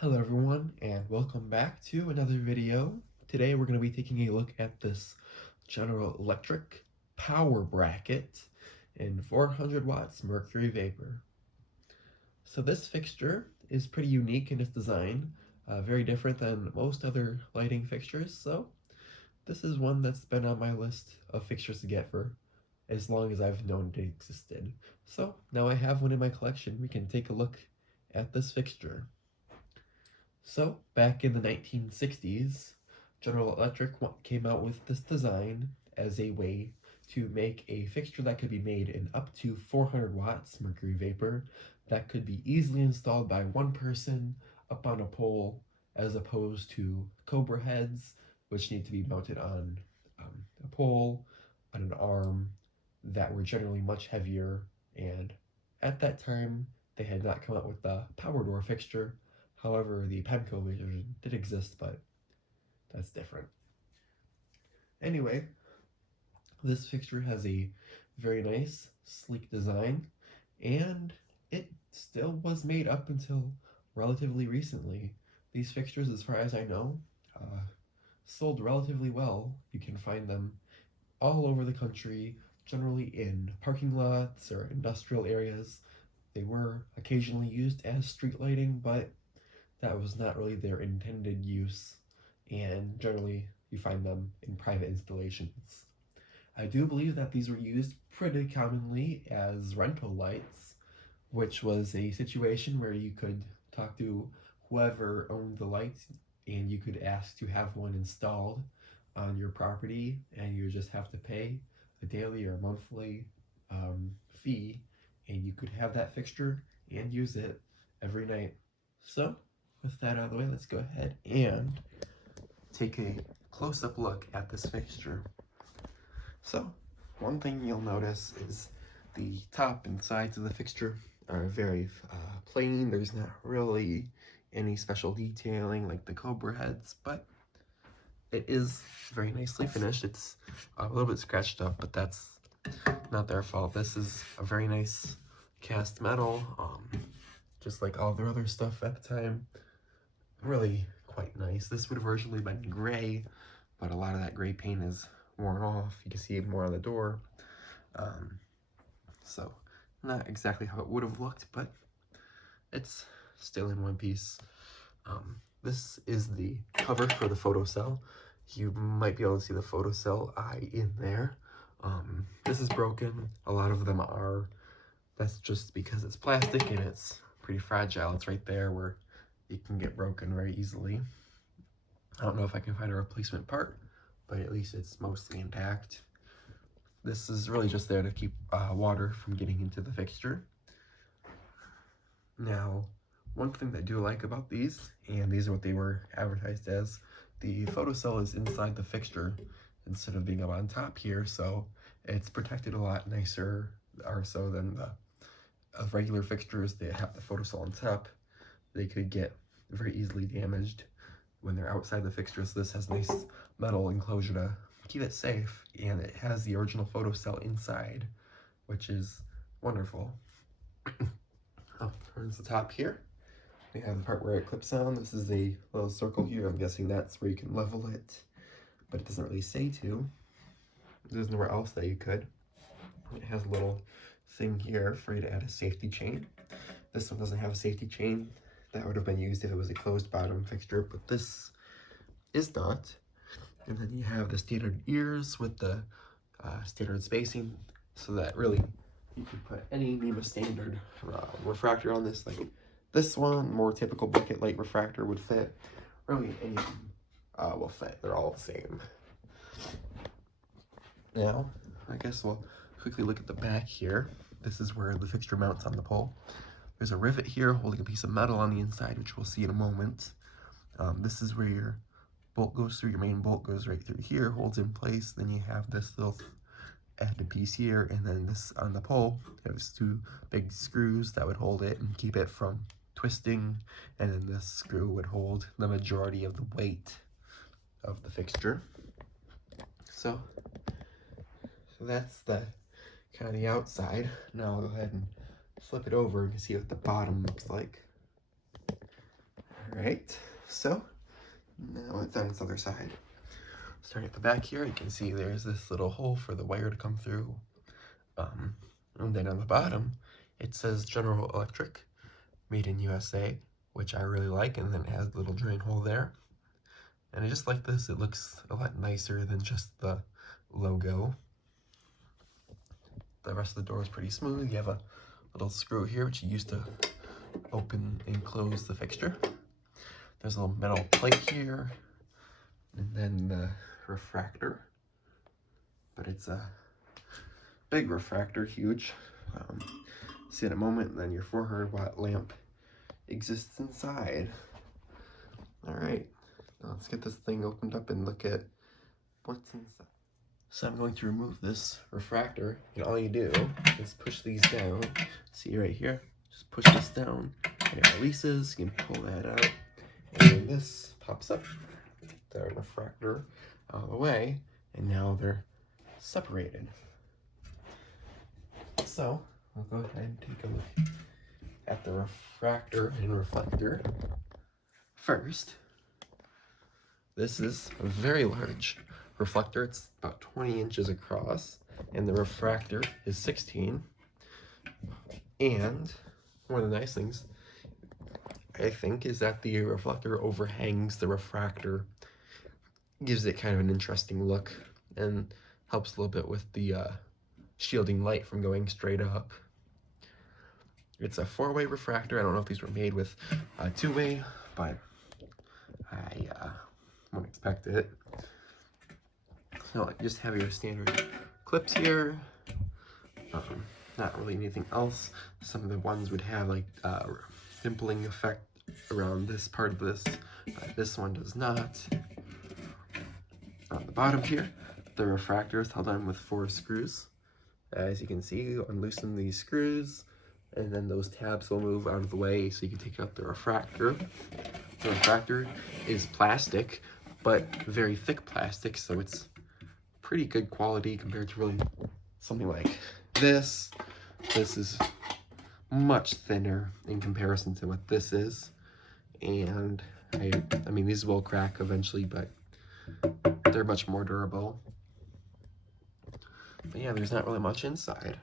Hello everyone, and welcome back to another video. Today we're going to be taking a look at this General Electric power bracket in 400 watts mercury vapor. So this fixture is pretty unique in its design, very different than most other lighting fixtures, so this is one that's been on my list of fixtures to get for as long as I've known it existed. So now I have one in my collection. We can take a look at this fixture. So, back in the 1960s, General Electric came out with this design as a way to make a fixture that could be made in up to 400 watts mercury vapor that could be easily installed by one person up on a pole, as opposed to Cobra heads, which need to be mounted on a pole, on an arm, that were generally much heavier, and at that time they had not come out with the power door fixture. However, the Pemco version did exist, but that's different. Anyway, this fixture has a very nice, sleek design, and it still was made up until relatively recently. These fixtures, as far as I know, sold relatively well. You can find them all over the country, generally in parking lots or industrial areas. They were occasionally used as street lighting, but that was not really their intended use, and generally you find them in private installations. I do believe that these were used pretty commonly as rental lights, which was a situation where you could talk to whoever owned the lights and you could ask to have one installed on your property, and you just have to pay a daily or monthly fee, and you could have that fixture and use it every night. So with that out of the way, let's go ahead and take a close-up look at this fixture. So, one thing you'll notice is the top and sides of the fixture are very plain. There's not really any special detailing like the Cobra heads, but it is very nicely finished. It's a little bit scratched up, but that's not their fault. This is a very nice cast metal, just like all their other stuff at the time. Really quite nice. This would have originally been gray, but a lot of that gray paint is worn off. You can see it more on the door. So not exactly how it would have looked, but it's still in one piece. This is the cover for the photocell. You might be able to see the photocell eye in there. This is broken. A lot of them are. That's just because it's plastic and it's pretty fragile. It's right there where it can get broken very easily. I don't know if I can find a replacement part, but at least it's mostly intact. This is really just there to keep water from getting into the fixture. Now, one thing that I do like about these, and these are what they were advertised as, the photocell is inside the fixture instead of being up on top here, so it's protected a lot nicer or so than the regular fixtures that have the photocell on top. They could get very easily damaged when they're outside the fixture, so this has nice metal enclosure to keep it safe, and it has the original photocell inside, which is wonderful. Towards the top here, we have the part where it clips on. This is a little circle here. I'm guessing that's where you can level it, but it doesn't really say to. There's nowhere else that you could. It has a little thing here for you to add a safety chain. This one doesn't have a safety chain. That would have been used if it was a closed bottom fixture, but this is not. And then you have the standard ears with the standard spacing, so that really you can put any NEMA standard refractor on this. Like this one, more typical bucket light refractor would fit. Really anything will fit. They're all the same. Now, I guess we'll quickly look at the back here. This is where the fixture mounts on the pole. There's a rivet here holding a piece of metal on the inside, which we'll see in a moment. This is where your bolt goes through. Your main bolt goes right through here, holds in place. Then you have this little added piece here, and then this on the pole. There's two big screws that would hold it and keep it from twisting, and then this screw would hold the majority of the weight of the fixture. So that's the kind of the outside. Now I'll go ahead and flip it over and see what the bottom looks like. Alright, so now it's on its other side. Starting at the back here, you can see there's this little hole for the wire to come through. And then on the bottom, it says General Electric, made in USA, which I really like, and then it has a little drain hole there. And I just like this, it looks a lot nicer than just the logo. The rest of the door is pretty smooth. You have a little screw here, which you use to open and close the fixture. There's a little metal plate here, and then the refractor. But it's a big refractor, huge. See in a moment, and then your 400-watt lamp exists inside. Alright, now let's get this thing opened up and look at what's inside. So I'm going to remove this refractor, and all you do is push these down. See right here? Just push this down, and it releases. You can pull that out, and then this pops up. The refractor out of the way, and now they're separated. So I'll go ahead and take a look at the refractor and reflector first. This is a very large reflector. It's about 20 inches across, and the refractor is 16. And one of the nice things, I think, is that the reflector overhangs the refractor, gives it kind of an interesting look, and helps a little bit with the shielding light from going straight up. It's a 4-way refractor. I don't know if these were made with 2-way, but I won't expect it. So you just have your standard clips here. Not really anything else. Some of the ones would have like dimpling effect around this part of this. This one does not. On the bottom here, the refractor is held on with 4 screws. As you can see, unloosen these screws, and then those tabs will move out of the way so you can take out the refractor. The refractor is plastic, but very thick plastic, so it's pretty good quality compared to really something like this. This is much thinner in comparison to what this is, and I mean these will crack eventually, but they're much more durable. But yeah, there's not really much inside.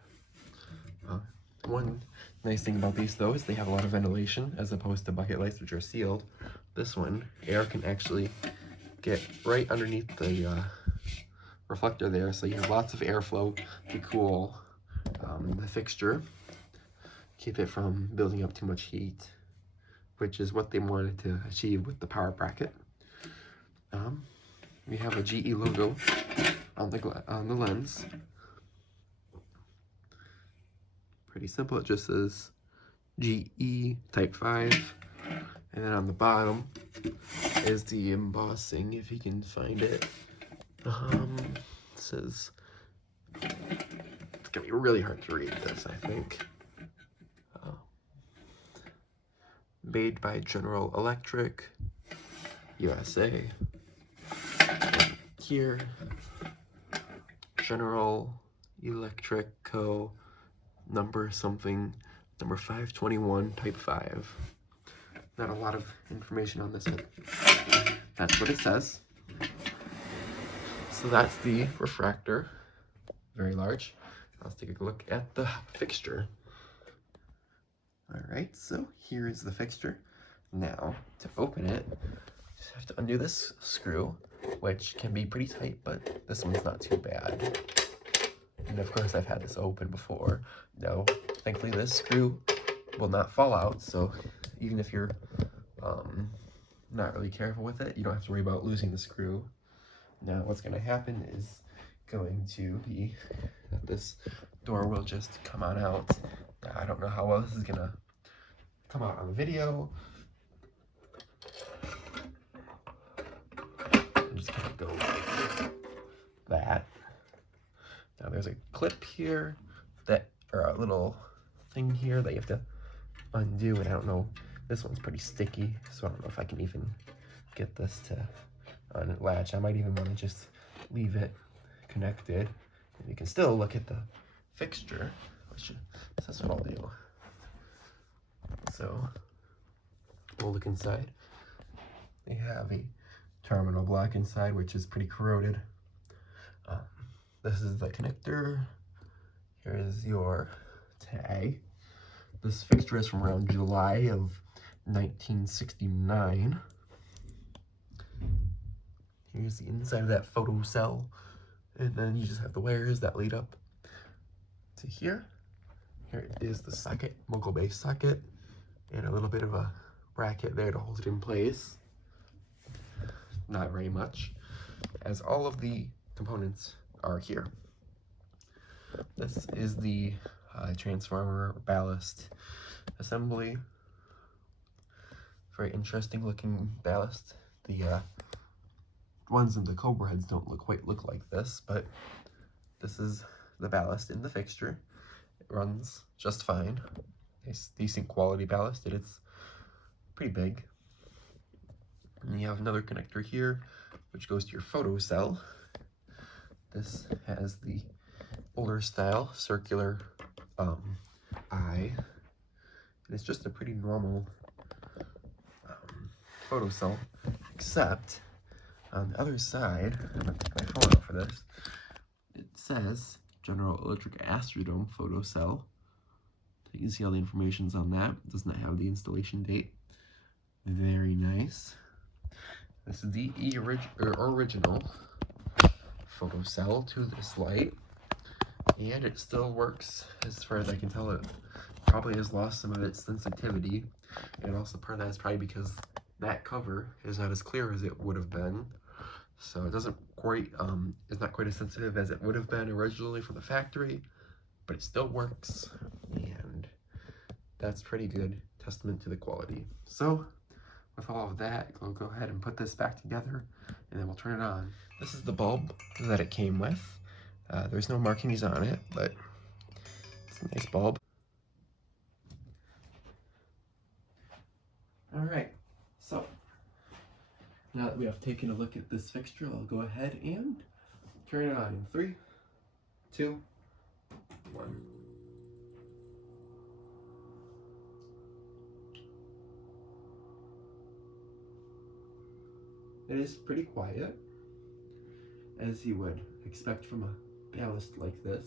One nice thing about these though is they have a lot of ventilation as opposed to bucket lights, which are sealed. This one, air can actually get right underneath the reflector there, so you have lots of airflow to cool the fixture, keep it from building up too much heat, which is what they wanted to achieve with the power bracket. We have a GE logo on the lens. Pretty simple, it just says GE Type 5, and then on the bottom is the embossing, if you can find it. It says, it's gonna be really hard to read this, I think. Made by General Electric, USA. And here, General Electric Co. number something, number 521, type 5. Not a lot of information on this, but that's what it says. So that's the refractor, very large. Let's take a look at the fixture. All right, so here is the fixture. Now, to open it, you just have to undo this screw, which can be pretty tight, but this one's not too bad. And of course, I've had this open before. No, thankfully this screw will not fall out, so even if you're not really careful with it, you don't have to worry about losing the screw. Now, what's going to happen is going to be that this door will just come on out. Now, I don't know how well this is going to come out on the video. I'm just going to go like that. Now there's a clip here or a little thing here that you have to undo, and I don't know, this one's pretty sticky, so I don't know if I can even get this to unlatch. I might even want to just leave it connected, and you can still look at the fixture, which that's what I'll do. So we'll look inside. They have a terminal block inside, which is pretty corroded. This is the connector. Here is your tag. This fixture is from around July of 1969. Here's the inside of that photo cell. And then you just have the wires that lead up to here. Here is the socket, mogul base socket, and a little bit of a bracket there to hold it in place. Not very much, as all of the components are here. This is the transformer ballast assembly. Very interesting looking ballast. The ones in the Cobra heads don't quite look like this, but this is the ballast in the fixture. It runs just fine. It's decent quality ballast, and it's pretty big. And you have another connector here, which goes to your photo cell. This has the older style circular eye. And it's just a pretty normal photo cell, except on the other side, I'm going to take my phone out for this, it says General Electric Astrodome photo cell. So you can see all the information's on that. It does not have the installation date. Very nice. This is the original photo cell to this light, and it still works. As far as I can tell, it probably has lost some of its sensitivity, and also part of that is probably because that cover is not as clear as it would have been, so it doesn't quite it's not quite as sensitive as it would have been originally from the factory, but it still works, and that's pretty good testament to the quality. So with all of that, we'll go ahead and put this back together, and then we'll turn it on. This is the bulb that it came with. There's no markings on it, but it's a nice bulb. All right, so now that we have taken a look at this fixture, I'll go ahead and turn it on in 3, 2, 1. It is pretty quiet, as you would expect from a ballast like this.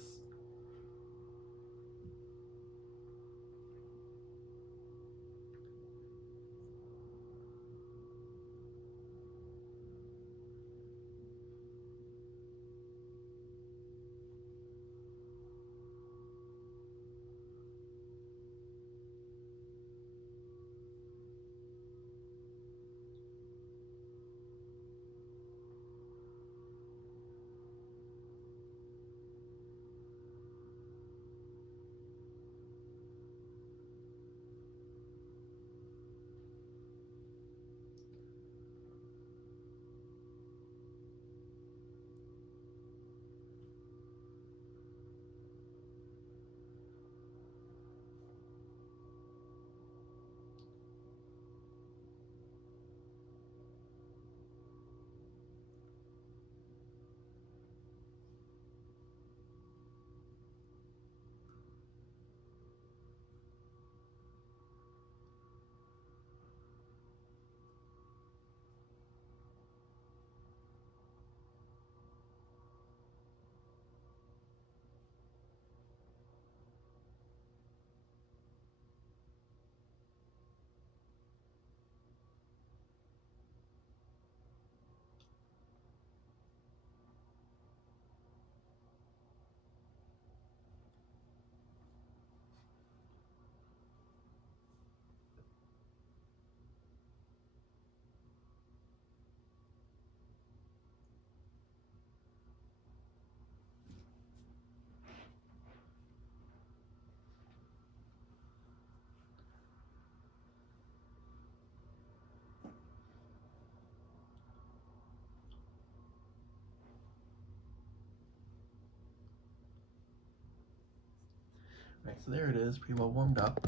Right, so there it is, pretty well warmed up.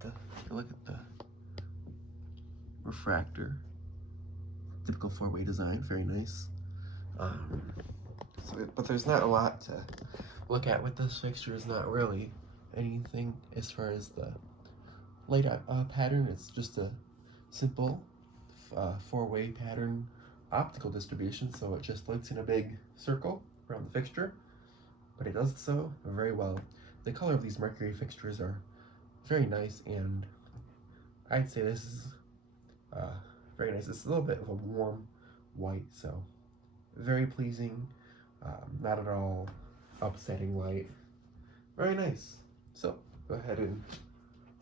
Take a look at the refractor. Typical 4-way design, very nice. But there's not a lot to look at with this fixture. Is not really anything as far as the light pattern. It's just a simple four-way pattern optical distribution, so it just lights in a big circle around the fixture, but it does so very well. The color of these Mercury fixtures are very nice, and I'd say this is very nice. It's a little bit of a warm white, so very pleasing, not at all upsetting white. Very nice. So go ahead and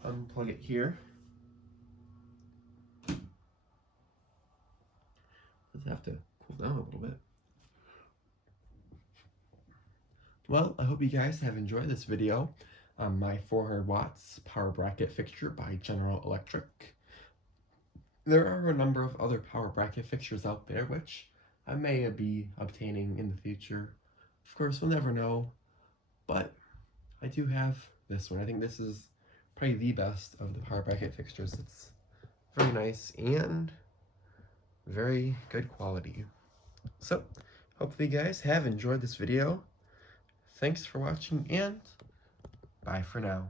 unplug it here. Does have to cool down a little bit. Well, I hope you guys have enjoyed this video on my 400 watts power bracket fixture by General Electric. There are a number of other power bracket fixtures out there which I may be obtaining in the future. Of course, we'll never know, but I do have this one. I think this is probably the best of the power bracket fixtures. It's very nice and very good quality. So, hopefully you guys have enjoyed this video. Thanks for watching, and bye for now.